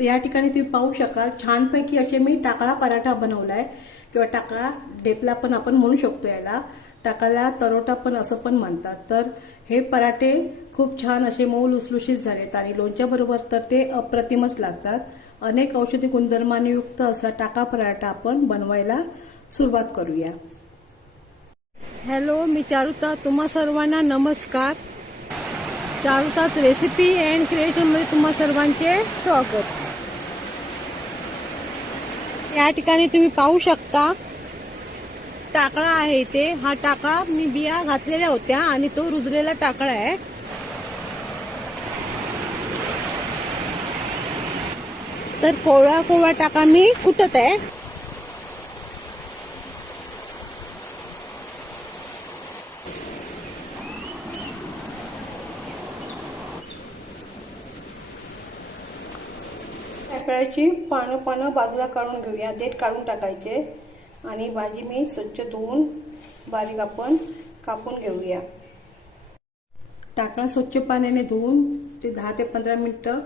तर या ठिकाणी तुम्ही पाहू शकाल छानपैकी असे मी टाकळा पराठा बनवलाय किंवा टाकळा ढेपला पण आपण म्हणू शकतो याला. टाकाला तरोटा पण असं पण म्हणतात. तर हे पराठे खूप छान असे मऊ लुसलुशीत झालेत आणि लोणच्याबरोबर तर ते अप्रतिमच लागतात. अनेक औषधी गुणधर्माने युक्त असा टाका पराठा आपण बनवायला सुरुवात करूया. हॅलो मी चारुता. तुम्हा सर्वांना नमस्कार. चारुताच रेसिपी अँड क्रिएशनमध्ये तुम्हा सर्वांचे स्वागत. या ठिकाणी तुम्ही पाहू शकता टाकळा आहे इथे. हा टाकळा मी बिया घातलेल्या होत्या आणि तो रुजलेला टाकळा आहे. तर कोवळा कोवळा टाका मी कुटत आहे. टाकळ्याची पानं पानं बाजूला काढून घेऊया. देठ काढून टाकायचे. आणि भाजी मी स्वच्छ धुवून बारीक आपण कापून घेऊया. टाकळा स्वच्छ पाण्याने धुवून ते दहा ते पंधरा मिनटं.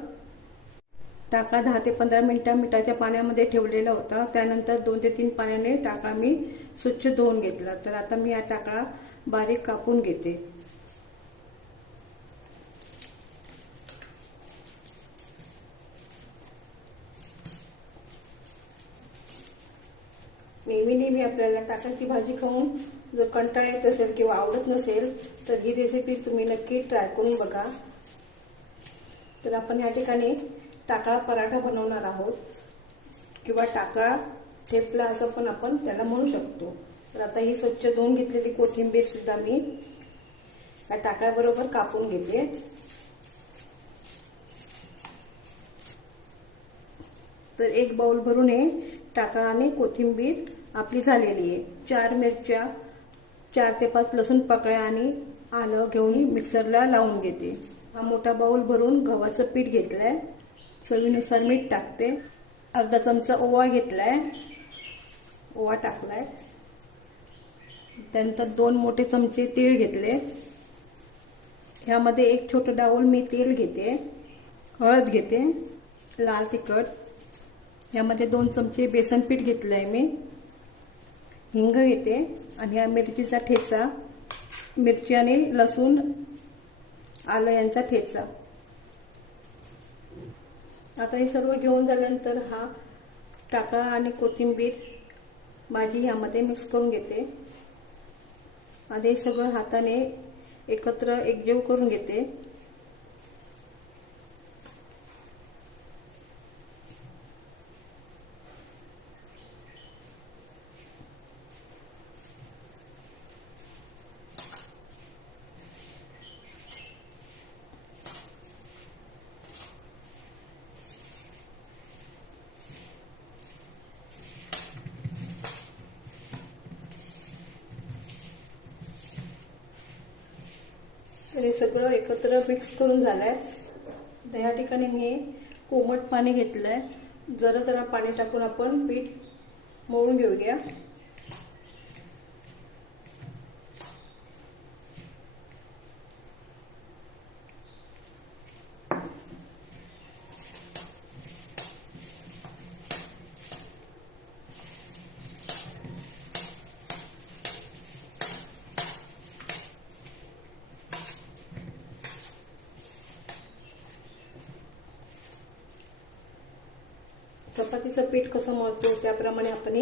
टाकळा दहा ते पंधरा मिनिटं. मिठाच्या पाण्यामध्ये ठेवलेला होता. त्यानंतर दोन ते तीन पाण्याने टाका मी स्वच्छ धुवून घेतला. तर आता मी हा टाकळा बारीक कापून घेते. नेहमी नेहमी आपल्याला टाकाची भाजी खाऊन जर कंटाळा येत असेल किंवा आवडत नसेल तर ही रेसिपी तुम्ही नक्की ट्राय करून बघा. तर आपण या ठिकाणी टाकळा पराठा बनवणार आहोत. किंवा टाकळा ठेपला असं पण आपण त्याला म्हणू शकतो. तर आता ही स्वच्छ धुवून घेतलेली कोथिंबीर सुद्धा मी या टाकळ्याबरोबर कापून घेते. तर एक बाउल भरून हे टाकळा आणि कोथिंबीर आपली झालेली आहे. चार मिरच्या चार ते पाच लसूण पाकळ्या आणि आलं घेऊन मिक्सरला लावून घेते. हा मोठा बाउल भरून गव्हाचं पीठ घेतलंय. चवीनुसार मीठ टाकते. अर्धा चमचा ओवा घेतलाय. ओवा टाकलाय. त्यानंतर दोन मोठे चमचे तीळ घेतले. ह्यामध्ये एक छोटं डाऊल मी तेल घेते. हळद घेते. लाल तिखट. ह्यामध्ये दोन चमचे बेसन पीठ घेतलं आहे मी. हिंग घेते आणि हा मिरचीचा ठेचा मिरची आणि लसूण आलं यांचा ठेचा. आता हे सर्व घेऊन झाल्यानंतर हा टाका आणि कोथिंबीर भाजी ह्यामध्ये मिक्स करून घेते. आणि हे सगळं हाताने एकत्र एकजीव करून घेते. सगळं एकत्र मिक्स करून झालंय. तर या ठिकाणी मी कोमट पाणी घेतलंय. जरा जरा पाणी टाकून आपण पीठ मळून घेऊया. चपातीचं पीठ कसं मळतो त्याप्रमाणे आपण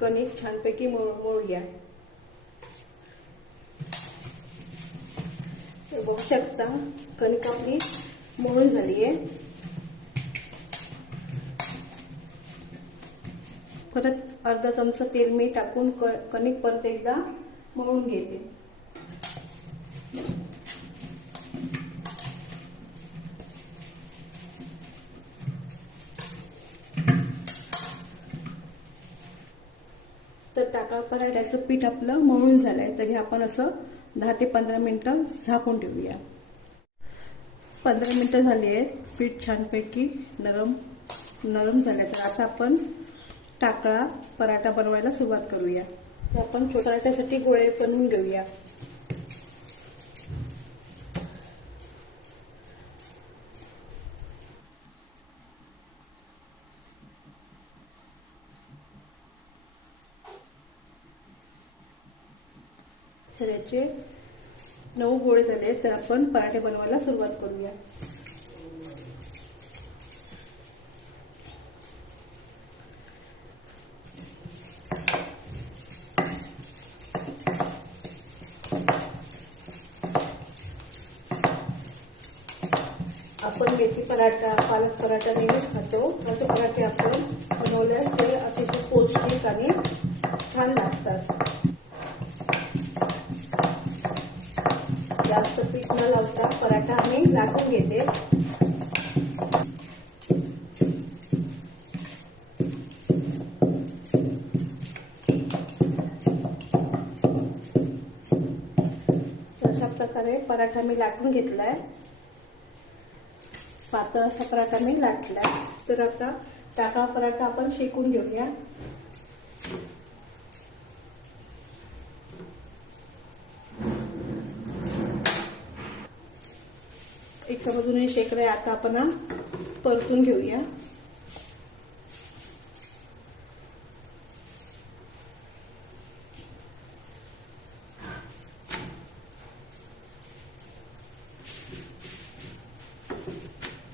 कणिक छानपैकी मळ मळूया. तर बघू शकता कणिक आपली मळून झाली आहे परत अर्धा चमचा तेल मी टाकून कणिक परत एकदा मळून घेते. तर टाका पराठ्याचं पीठ आपलं मळून झालंय. तर हे आपण असं दहा ते पंधरा मिनिटं झाकून ठेवूया. पंधरा मिनिटं झाली आहेत. पीठ छानपैकी नरम नरम झालं तर आता आपण टाकळा पराठा बनवायला सुरुवात करूया. तर आपण पराठ्यासाठी गोळे बनवून घेऊया. तर याचे नऊ गोळे झाले तर आपण पराठे बनवायला सुरुवात करूया. आपण मेथी पराठा पालक पराठा नेहमीच खातो. असे पराठे आपण बनवल्यास ते अतिशय पौष्टिक आणि छान लागतात. जास्त पीठ न लावता पराठा मी लाटून घेते अशा प्रकारे पराठा मी लाटून घेतलाय. पातळ असा पराठा मी लाटलाय. तर आता टाका पराठा आपण शेकून घेऊया. एका बाजूने शेकडे आता आपण हा परतून घेऊया.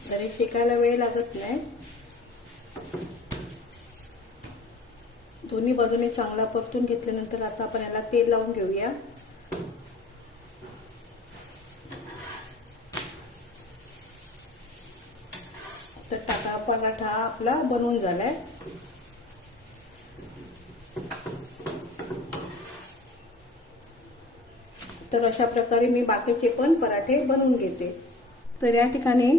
जरी शेकायला वेळ लागत नाही. दोन्ही बाजूने चांगला परतून घेतल्यानंतर आता आपण याला तेल लावून घेऊया. तर टाका पराठा आपला बनवून झालाय. तर अशा प्रकारे मी बाकीचे पण पराठे बनवून घेते. तर या ठिकाणी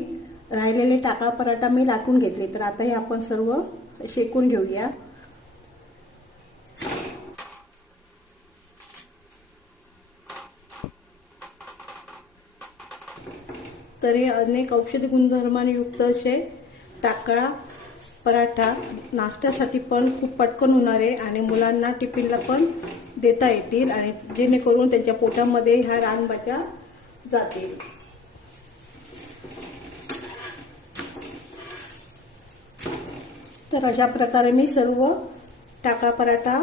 राहिलेले टाका पराठा मी लाटून घेतले. तर आता हे आपण सर्व शेकून घेऊया. तरी अनेक औषधी गुणधर्माने युक्त असे टाकळा पराठा नाश्त्यासाठी पण खूप पटकन होणार आहे आणि मुलांना टिफिनला पण देता येतील आणि जेणेकरून त्यांच्या पोटामध्ये ह्या रानबाच्या जातील. तर अशा प्रकारे मी सर्व टाकळा पराठा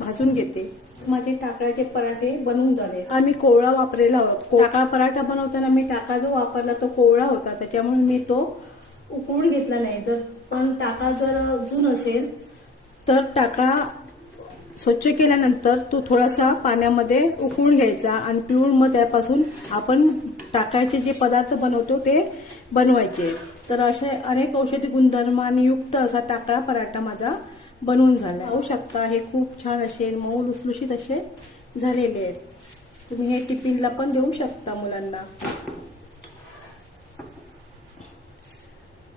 भाजून घेते. माझे टाकळ्याचे पराठे बनवून झाले. आम्ही कोवळा वापरलेला होता. टाकळा पराठा बनवताना मी टाका जो वापरला तो कोवळा होता. त्याच्यामुळे मी तो उकळून घेतला नाही. जर पण टाका जर जून असेल तर टाका स्वच्छ केल्यानंतर तो थोडासा पाण्यामध्ये उकळून घ्यायचा आणि पिळून मग त्यापासून आपण टाकायचे जे पदार्थ बनवतो ते बनवायचे. तर असे अनेक औषधी गुणधर्माने युक्त असा टाकळा पराठा माझा बनवून झालं. पाहू शकता हे खूप छान असे मऊ लुसलुशीत असे झालेले आहेत. तुम्ही हे टिफिनला पण देऊ शकता मुलांना.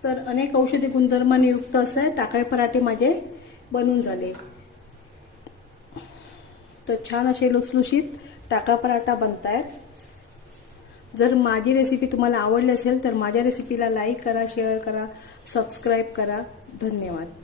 तर अनेक औषधी गुणधर्म नियुक्त असं असे टाकळे पराठे माझे बनून झाले. तर छान असे लुसलुशीत टाका पराठा बनतायत. जर माझी रेसिपी तुम्हाला आवडली असेल तर माझ्या रेसिपीला लाईक करा शेअर करा सबस्क्राईब करा. धन्यवाद.